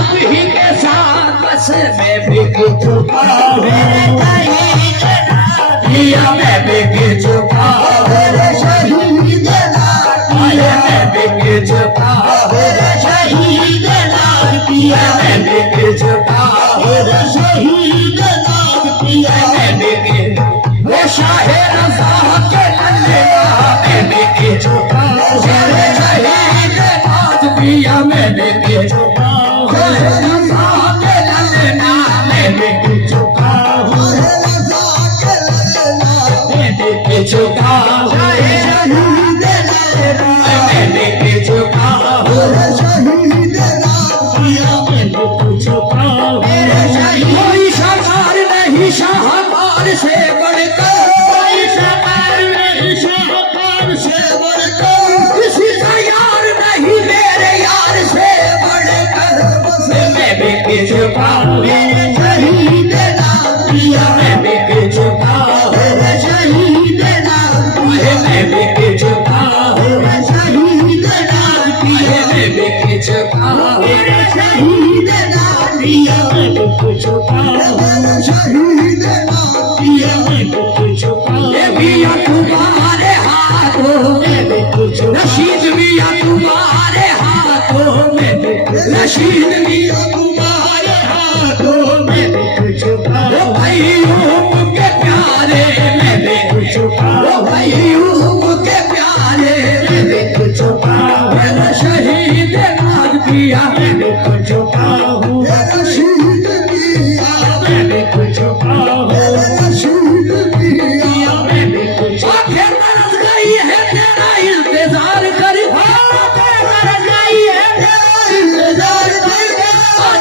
आप ही के साथ बस मैं बिक चुका हूँ पिया मैं बिक चुका हूँ शहीद पिया मैं बिक चुका हूँ शहीद पिया मैं बिक चुका हूँ शहीद पिया मैं बिक वो शाहे रज़ा के लल्ले मैं बिक चुका हूँ शहीद नाथ पिया मैं बिक चुका हूँ रज़ा के लल्ले मैं बिक चुका हूँ मैं बिक चुका हूँ शहीद मैं बिक चुका हूँ शहीद पिया मैं बिक चुका हूँ कोई सरकार नहीं शाहकार से बढ़कर कोई सरकार नहीं शाहकार से बढ़कर किसी का यार नहीं मेरे यार से बढ़कर मैं बिक चुका हूँ शहीद पिया मैं बिक चुका हूँ शहीद मैं बिक चुका हूँ शहीद पिया मैं बिक चुका हूँ शहीद पिया मैं बिक चुका हूँ शहीद पिया मैं बिक चुका हूँ पिया तुम्हारे हाथों में बिक चुका रशीद पिया तुम्हारे हाथों में बिक रशीद पिया तुम्हारे हाथों में बिक चुका हूँ भाइयों के प्यारे मैं बिक चुका हूँ भाइयों के प्यारे मैं बिक चुका हूँ शहीद नाथ पिया मैं बिक चुका हूँ शहीद पिया मैं बिक चुका हूँ शहीद पिया मैं बिक चुका हूँ तरस गई है तेरा इंतजार कर तरस गई है तेरा इंतजार कर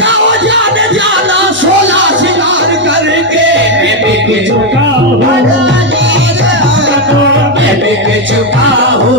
जाओ जाने जाना 16 सिंगार करके मैं बिक चुका हूँ मैं बिक चुका हूँ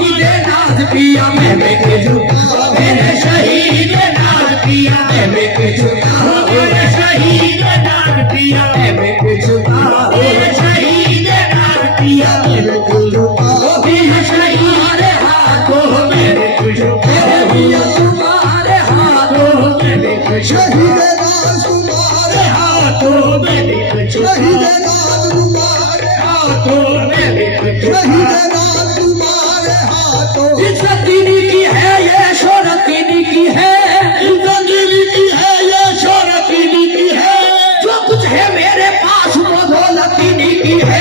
मेरे नाथ पिया मैं बिक चुका हूँ मेरे शहीद नाथ पिया मैं बिक चुका हूँ मेरे शहीद नाथ पिया मैं बिक चुका हूँ मेरे शहीद नाथ पिया मैं बिक चुका हूँ मेरे शहीद हाथों में बिक चुका हूँ पिया तुम्हारे हाथों में बिक शहीद नाथ तुम्हारे हाथों में बिक शहीद नाथ तुम्हारे हाथों में बिक शहीद नाथ तुम्हारे हाथों इज्जत दीनी की है ये शोहरत दीनी की है इज्जत दीनी की है ये शोहरत दीनी की है जो कुछ है मेरे पास वो दौलत दीनी की है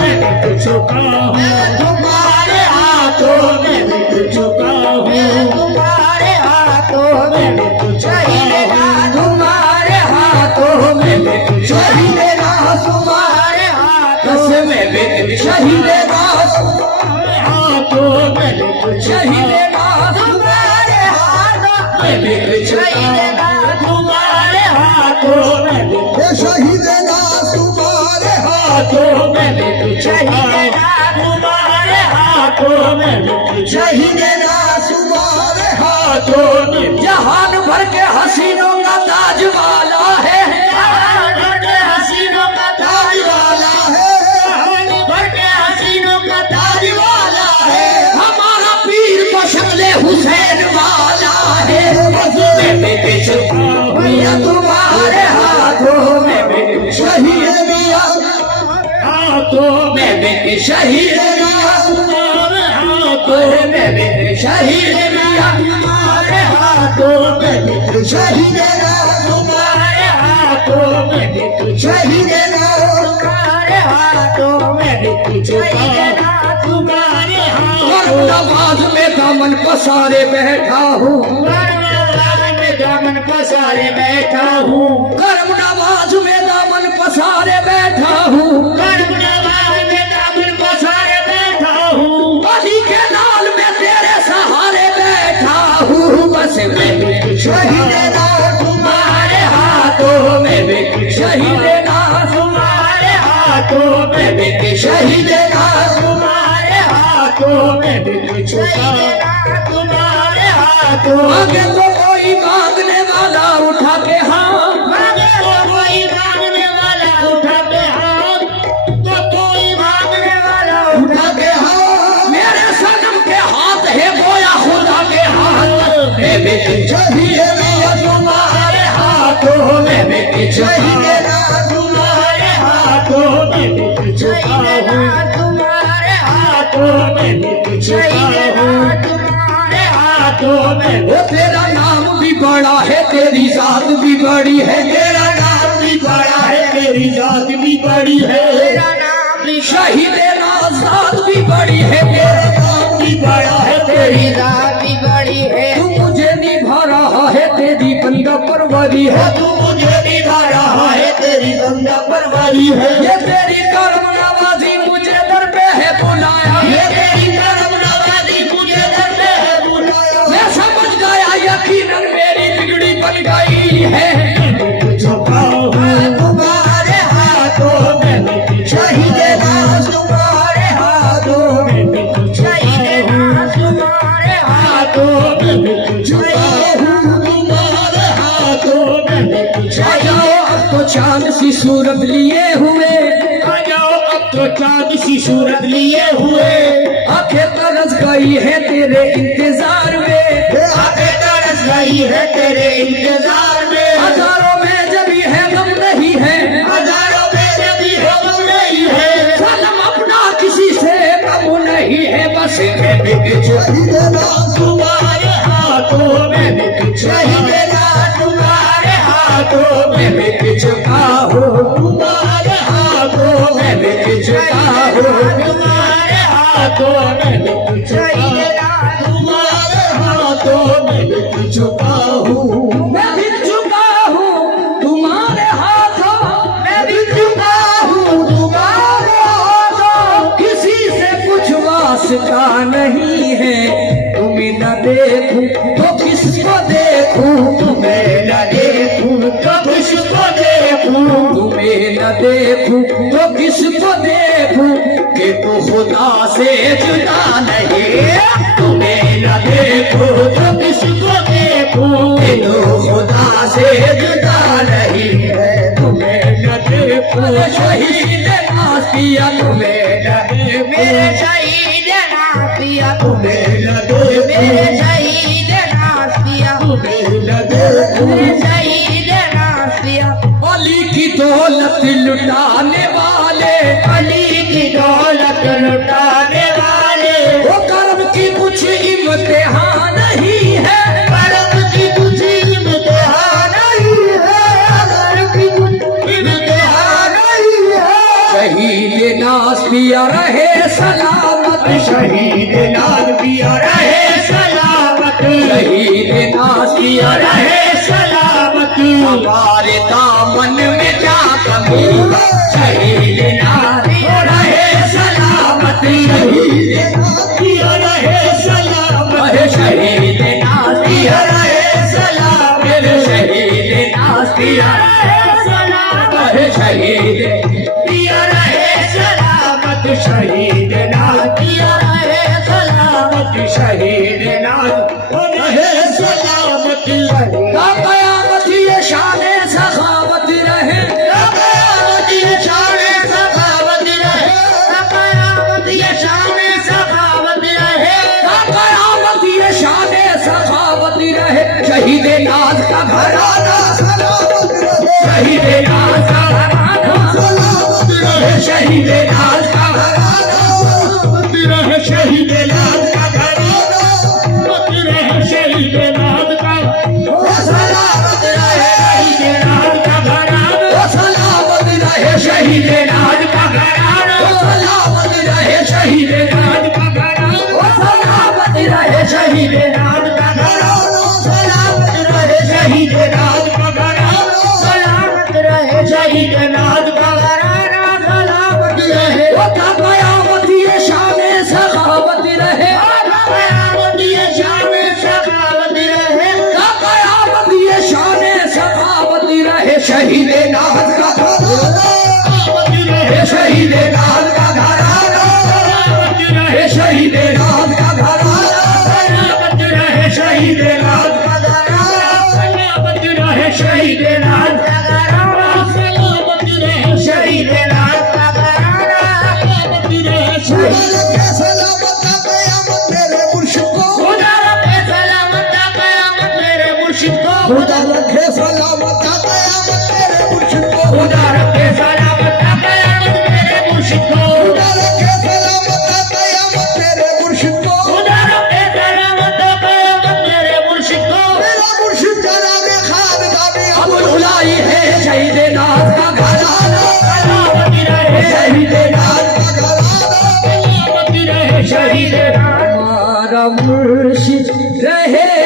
मैं बिक चुका हूँ तुम्हारे हाथों में बिक चुका हूँ तुम्हारे हाथों में बिक शहीद नाथ तुम्हारे हाथों में बिक शहीद नाथ तुम्हारे हाथों में बिक शहीद नाथ तुम्हारे हाथों में बिक शहीद नाथ तुम्हारे हाथों में बिक शहीद नाथ तुम्हारे हाथों में बिक शहीद नाथ तुम्हारे हाथों में बिक शहीद नाथ तुम्हारे हाथों में बिक शहीद नाथ तुम्हारे हाथों में जहान भर के हसीनों का ताज वाला है जहान भर के हसीनों का ताज वाला है जहान भर के हसीनों का ताज वाला है हमारा पीर को शक्ले हुसैन वाला है मैं बिक चुका हूँ भैया तुम्हारे हाथों में बिक शहीद हाथों में बिक शहीद तुम्हारे हाथों में बिक शहीद तुम्हारे हाथों में बिक शहीद तुम्हारे हाथों में बिक शहीद तुम्हारे हाथों में बिक शहीद तुम्हारे हाथों नवाज में दामन पसारे बैठा हूँ में दामन पसारे बैठा हूँ करम नवाज में दामन पसारे बैठा हूँ करम नवाज में दामन पसारे बैठा हूँ बली के लाल में तेरे सहारे बैठा हूँ बस मैं बिक शहीद नाथ तुम्हारे हाथों में बिक शहीद नाथ तुम्हारे हाथों में बिक शहीद नाथ तुम्हारे हाथों में बिक शहीद नाथ तुम्हारे हाथों आगे तो कोई मांगने वाला उठा के हाथ आगे तो कोई मांगने वाला उठा के हाथ तो कोई मांगने वाला उठा के हाथ मेरे सनम के हाथ है गोया खुदा के हाथ मैं बिक शहीद नाथ शहीद नाथ तुम्हारे हाथों में बिक चुका हूँ, तुम्हारे हाथों में बिक चुका हूँ, तुम्हारे हाथों में। वो तेरा नाम भी बड़ा है, तेरी जात भी बड़ी है, तेरा नाम भी बड़ा है, तेरी जात भी बड़ी है, तेरा नाम भी शहीद नाथ जात भी बड़ी है, तेरा नाम भी बड़ा है, तेरी जात भी बड़ी है। तू मुझे निभा रहा है, तेरी बंदा परवरी है, तू मुझे निभा रहा है, तेरी बंदा परवरी है, ये तेरी करम नवाजी मुझे दर पे है बुलाया, ये तेरी करम नवाजी मुझे दर पे है बुलाया, मैं समझ गया यकीनन मेरी बिगड़ी बन गई है, झुका हूँ तुम्हारे हाथों में, शहीद नाथ तुम्हारे हाथों में, शहीद नाथ तुम्हारे हाथों में झुका हूँ तुम्हारे हाथों में। आ जाओ अब तो चांद सी सूरत लिए हुए, आ जाओ अब तो चांद सी सूरत लिए हुए, आंखें तरस गई है तेरे इंतजार में, आंखें तरस गई है तेरे इंतजार में, हजारों में जब है गम नहीं है, हजारों में जब है गम नहीं है, सनम अपना किसी से कम नहीं है, बस मैं बिक शहीद नाथ तुम्हारे हाथों में, बिक शहीद नाथ तुम्हारे हाथों में, बिक चुका हूँ तुम्हारे हाथों में, बिक चुका हूँ तुम्हारे हाथों में, बिक चुका तुम्हारे हाथों में, बिक चुका हूँ मैं, बिक चुका हूँ तुम्हारे हाथों में, बिक चुका हूँ तुम्हारे हाथों, किसी से कुछ वास्ता नहीं है, तुम्हें न देखूं तो किसको देखूं, तुम्हें न देखूं तो किसको देखूं, तुम्हें न देखूं तो किसको देखूं, कि तो खुदा से जुदा नहीं, तुम्हें न देखूं तो किसको देखूं, कि तो खुदा से जुदा नहीं है, तुम्हें न देखूं शहीद नाथ पिया, तुम्हें न देखूं मेरे शहीद नाथ पिया, तुम्हें न देखूं मेरे शहीद नाथ पिया, तुम्हें न देखूं मेरे शहीद नाथ पिया। अली की दौलत लुटाने वाले, अली की दौलत लुटाने वाले, वो कर्म की कुछ इम्तिहान नहीं है, कर्म की कुछ इम्तिहान नहीं है, कर्म की कुछ इम्तिहान नहीं है। शहीद नाथ पिया रहे सलामत, शहीद नाथ पिया रहे सलामत, शहीद नाथ पिया रहे सलामत, हमारे दामन में क्या कमी, शहीद नाथ रहे सलामत, शहीद नाथ पिया रहे सलामत, शहीद नाथ पिया रहे सलामत, शहीद नाथ पिया रहे सलामत, शहीद पिया रहे सलामत, शहीद नाथ पिया रहे सलामत, शहीद नाथ रहे सलामत, कयामत ये शान सखावत रहे, कयामत ये शान सखावत रहे, कयामत ये शान सखावत रहे, कयामत ये शान सखावत रहे, शहीद नाथ का घराना सलामत रहे, शहीद नाथ का घराना सलामत रहे, शहीद नाथ का घराना सलामत रहे, शहीद नाथ का घराना सलामत रहे, शहीद नाथ का सलामत रहे, शहीद नाथ का घराना सलामत रहे, शहीद नाथ का घराना सलामत रहे, शहीद नाथ का घराना सलामत रहे, शहीद नाथ का घराना सलामत रहे, शहीद नाथ का घराना सलामत रहे, शहीद नाथ का घराना सलामत रहे, वो कयामत ये शान सखावत रहे, कयामत ये शान सखावत रहे, कयामत ये शान सखावत रहे, शहीद नाथ का घराना सलामत रहे, शहीद नाथ का घराना सलामत रहे, शहीद नाथ का घराना सलामत रहे, शहीद नाथ का घराना सलामत रहे, शहीद नाथ का घराना सलामत रहे, शहीद नाथ का घराना सलामत रहे, शहीद सलामत कयामत मेरे मुर्शिद को, खुदा रखे सलामत कयामत मेरे मुर्शिद को, खुदा रखे सलामत कयामत मेरे रहे